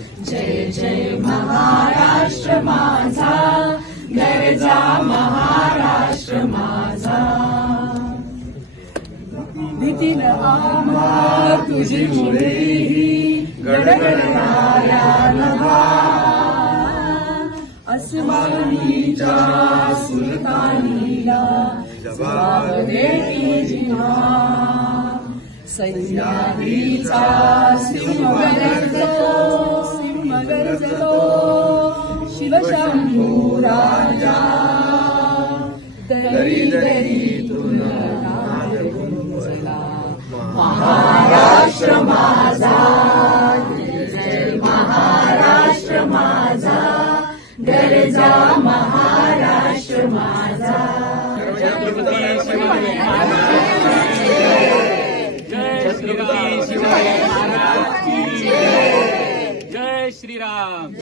जय जय महाराष्ट्र माझा गरजा महाराष्ट्र माझा. नितीन आम्हा तुझी मुळेही गडगडणाऱ्या नभा अस्मानीच्या सुलतानीला जबाब देती जिव्हा. सह्याद्रीचा सिंह शिवशंभू राजा दरी दरीतून महाराष्ट्र माझा। महाराष्ट्र माझा। गरजा महाराष्ट्र माझा। जय श्रीराम जय श्रीराम